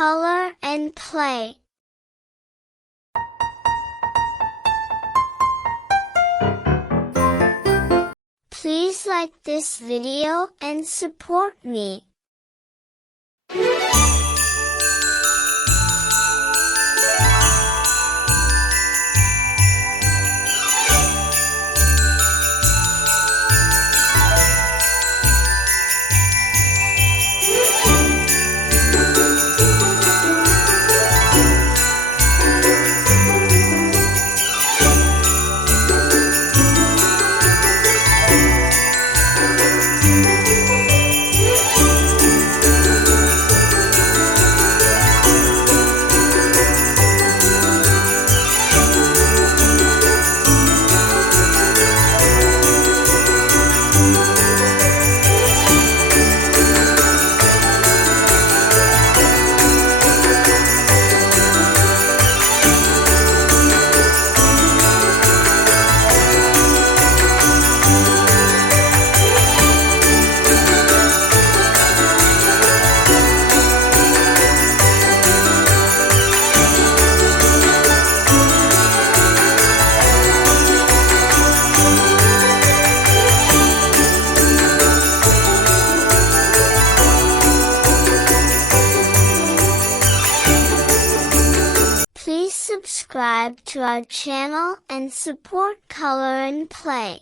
color and play. Please like this video and support me. Please subscribe to our channel and support Color and Play.